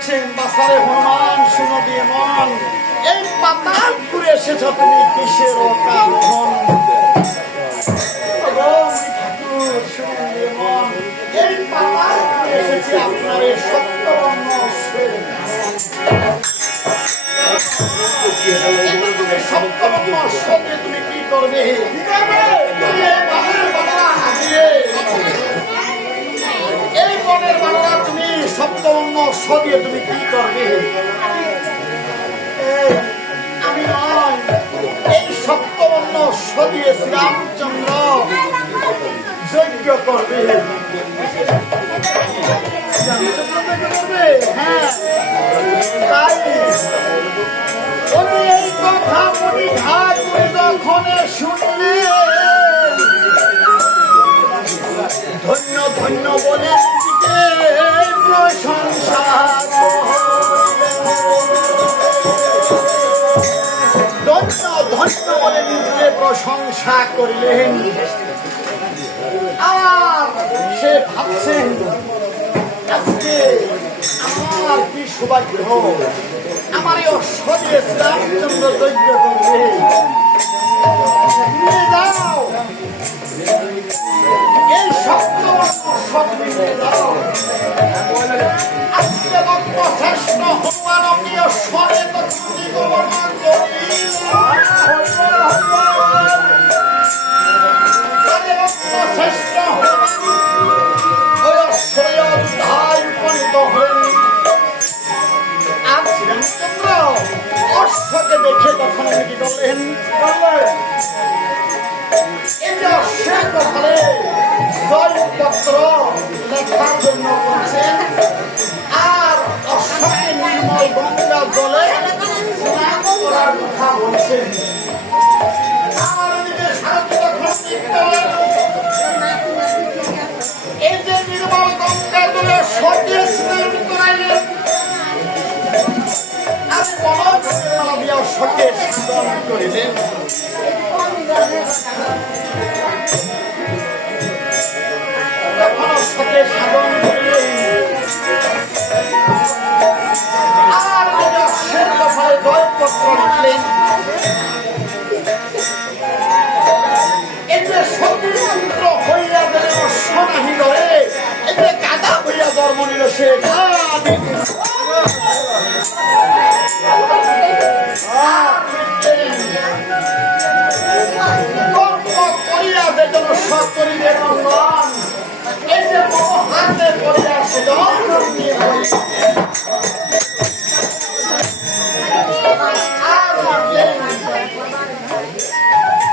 বলছেন বাসারে হনুমান শুনো দিয়ে মন, এই পাতালপুরে এসেছ তুমি কিসের কারণ? ঠাকুর শুনো দিয়ে মন, এই পাতালপুরে এসেছি আপনার এই সত্যবর্ণ সত্যবর্ণ সঙ্গে তুমি কি করবে? এই বনের বাংলা তুমি সপ্তবর্ণ সদিয়ে তুমি কি করবে? আমি নয়, এই সপ্তবর্ণ সদিয়ে শ্রীরামচন্দ্র যজ্ঞ করবে। হ্যাঁ, তাই উনি এই কথা মুনি ঠাকুর যখন শুনলে ধন্য ধন্য বলে প্রশংসা, ধন্য ধন্য বলে নিজে প্রশংসা করিলেন। আর সে ভাবছেন আজকে আমার কি সৌভাগ্য, আমার এই অশ্বরে শ্রীরামচন্দ্র যজ্ঞ করবে। নিয়ে যাও এই শব্দ নিয়ে যাও। আজকে শ্রেষ্ঠ হনুমান অমীয় স্বরে তো ছুটি গণনা করি শ্রেষ্ঠ হনুমান ওই অশ্বরে অধ্যায় উপনীত হলেন। আর শ্রীরামচন্দ্র অশ্বকে দেখে তখন কি করলেন? এই যে অশ্বের কপালে জয়পত্র লেখার জন্য বলছেন, আর অশ্বকে নির্মল গঙ্গা জলে স্নান করার কথা বলছেন। আর এই যে নির্মল গঙ্গা জলে সঠিক স্নান করাইলেন, আর বলা দিয়া সঠিক স্নান করিলেন। সঠিক সাধন করিলেন। আর অশ্বের কপালে জয়পত্র লিখলেন। এই যে স্বতন্ত্র হইয়া গেলে অশ্ব নাহি লড়ে, এই যে কাদা হইয়া জন্ম নিল সে করিয়া যে জন সৎ করিলে নন্দন, এই যে হাতে করিয়া সে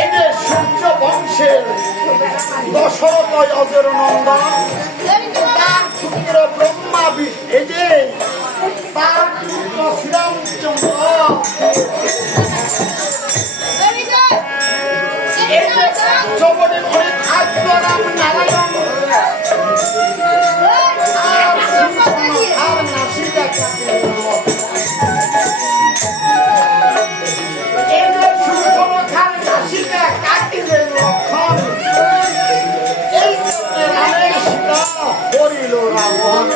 এই যে সূর্য বংশের দশরথ অজর নন্দন, তার পুত্র ব্রহ্মা, এই যে তার পুত্র শ্রীরামচন্দ্র, এই যে চবনে ঘরে খাদ্য রাম নারায়ণ, আর নাসিকা কাটিলেন লক্ষণ, এই রামের সীতা হরিল রাবণ।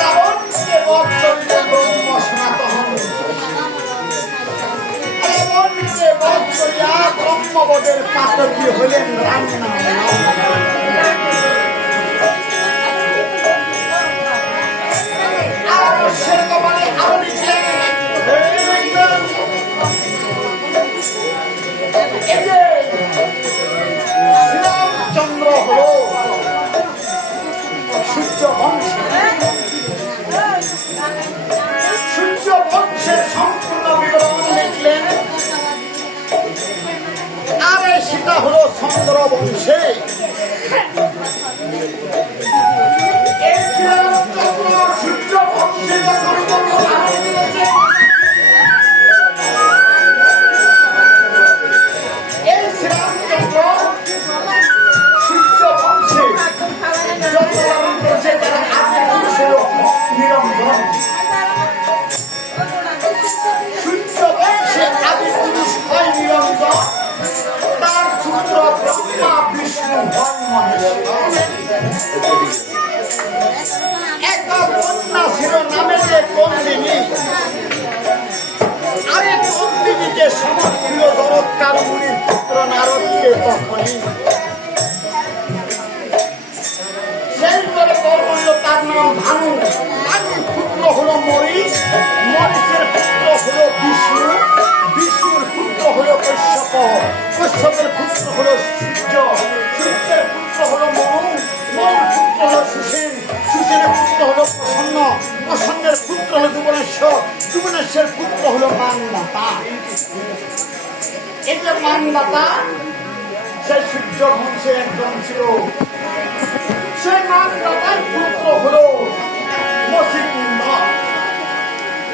রাবণকে বধ করিলেন ব্রহ্ম সনাতন, রাবণকে বধ করিয়া ব্রহ্মবধের পাতকী হইলেন রাম নাম। আর সে কপালে আরো লিখলেন শ্রীরামচন্দ্র হল সূর্য বংশের সম্পূর্ণ বিবরণ লিখলেন। আর সীতা হল চন্দ্র বংশে। সূর্য বংশে আদি পুরুষ হয় নিরঞ্জন, তার পুত্র ব্রহ্মা বিষ্ণু নাই। সেই করে তোর বলল তার নাম ভানু। ভানুর পুত্র হলো মরিচ, মরিচের পুত্র হলো বিষ্ণু, বিষ্ণুর পুত্র হলো কশ্যপ, কশ্যপের পুত্র হলো সূর্য, সূর্যের পুত্র হলো মনু, মনুর পুত্র হলো সুসেন, সুসেনের পুত্র হলো প্রসন্ন, প্রসন্নের পুত্র হলো যুবনেশ্বর, যুবনেশ্বরের পুত্র হলো মানদাতা। এই যে মানদাতা সেই সূর্য বংশে একজন ছিল। সেই মানদাতার পুত্র হলো মসিকুন্দ,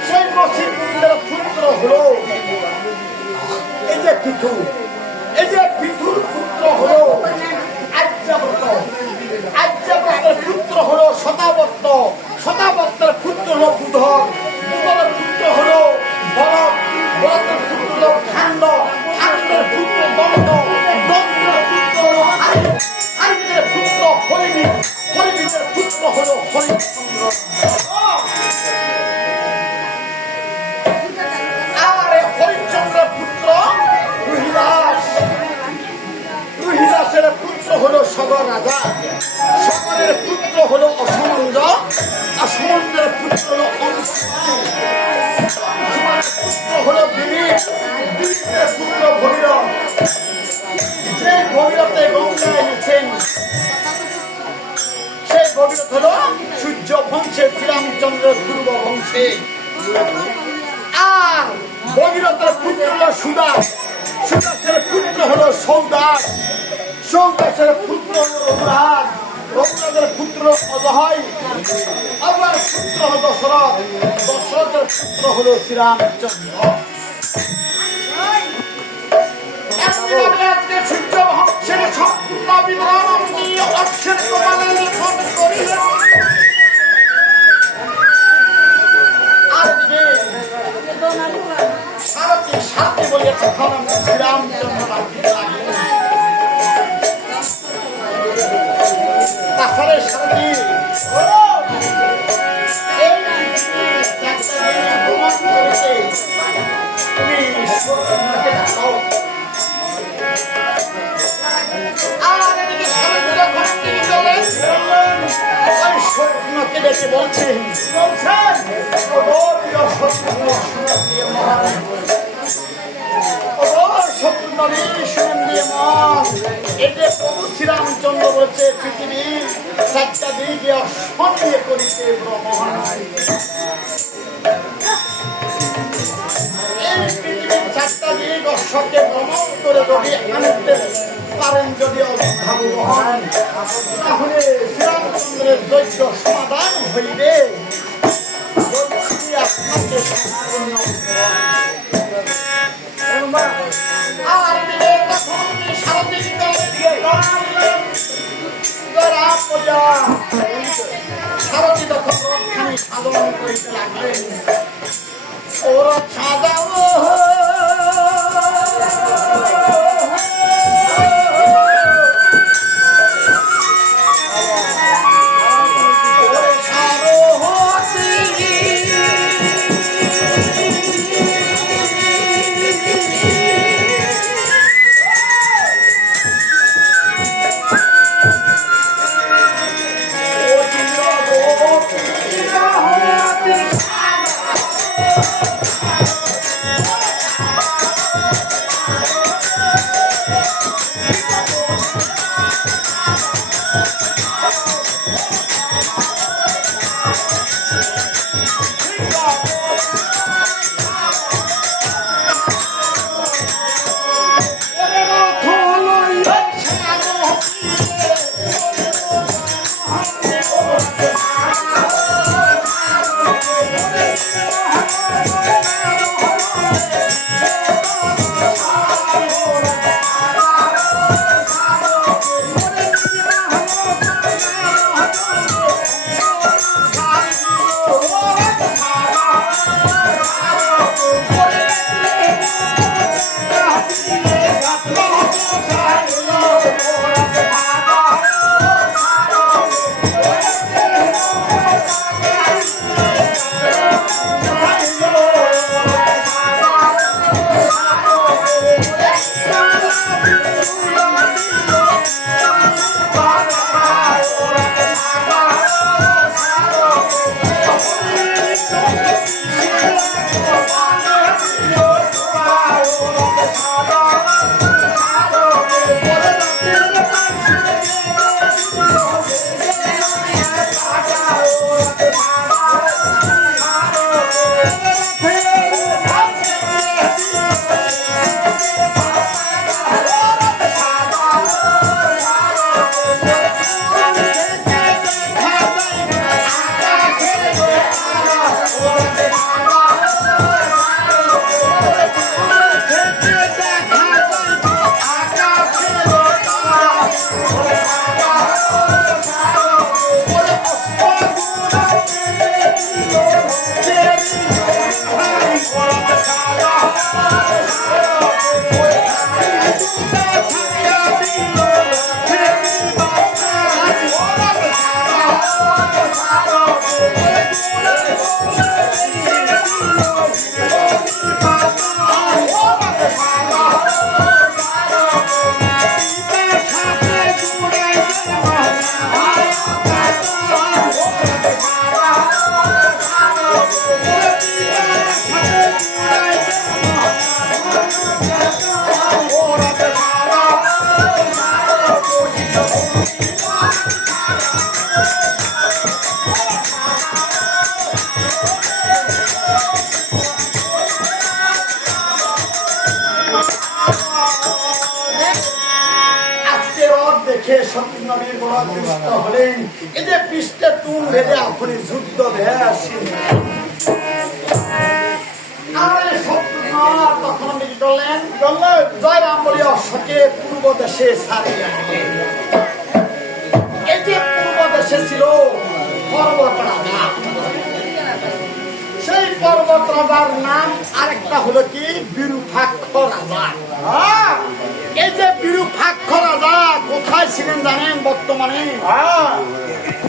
সেই মসিকুন্দের পুত্র হলো এই যে পিথু, এই যে পিথুর পুত্র হলো আর্যাবর্ত, আর্যাবর্তের পুত্র হলো শতাবর্ত, শতাবর্তের পুত্র হলো বুধর, বুধরের পুত্র হলো ভরত, ভরতের পুত্র হলো খান্ড, খান্ডের পুত্র দণ্ড, দণ্ডের পুত্র হলো হারিক, হারিকের পুত্র হরিণী, হরিণীদের পুত্র হলো হরিশ্চন্দ্র। আর হরিশ্চন্দ্রের পুত্র রুহিদাস, রুহিদাসের পুত্র হলো সগর রাজা, সগরের পুত্র হলো অসমন্দ, অসমন্দের পুত্র হলো অংশুমান, অংশুমানের পুত্র হলো দিলীপ, দিলীপের পুত্র ভগীরথ, যে ভগীরথে গঙ্গা এনেছেন সেই ভগীরথ হলো সূর্য বংশে শ্রীরামচন্দ্রের পূর্ব বংশে। আর ভগীরথের পুত্র হলো সুদাস, সুদাসের পুত্র হলো সৌদাস, সৌদাসের পুত্র হলো রঘুরাজ, রঘুরাজের পুত্র অজয়, অজয়ের পুত্র হলো দশরথ, দশরথের পুত্র হলো শ্রীরামচন্দ্র। সূর্য বংশের সম্পূর্ণ বিবরণ আমি অক্ষর কপালে লিখন করিলাম। আর সারথি সারথি বলে তখন আমি শ্রীরামচন্দ্র রাখতে লাগলেন। তাছাড়া সারথি তুমি ঈশ্বরকে ডাকাও। আর এদিকে সারথি যখন তিনি বলেন ওই স্বপ্নকে দেখে বলছেন, বলছেন শ্রীরামচন্দ্র বলছে পৃথিবীর চারটা দিকে অসন্দেহ করিতে ভ্রমণ। এই পৃথিবীর চারটা দিক অশ্বকে ভ্রমণ করে যদি আনতে পারেন, যদি অভাবগ্রহণ, তাহলে শ্রীরামচন্দ্রের দৈত্য সমাধান হইবে। আপনাকে সম্পূর্ণ আর সারাদিন সারাদিন তখন রক্ষানি সাধন করিতে লাগলেন। ওরা সাদা দেখে সত্যনবীর বড় দৃষ্ট হলেন। এই যে পৃষ্ঠে তুল বেঁধে আপনি যুদ্ধ ভেয়ে আসেন। আর সত্যনর তখন কি করলেন? জয়রাম বলিয়া অশ্বকে পূর্ব দেশে ছাড়িয়ে আনলেন। এই যে পূর্ব দেশে ছিল পর্বত রাজা, সেই পর্বত রাজার নাম আরেকটা হলো কি বিরূপাক্ষ রাজা। এই যে বিরূপাক্ষ রাজা কোথায় ছিলেন জানেন? বর্তমানে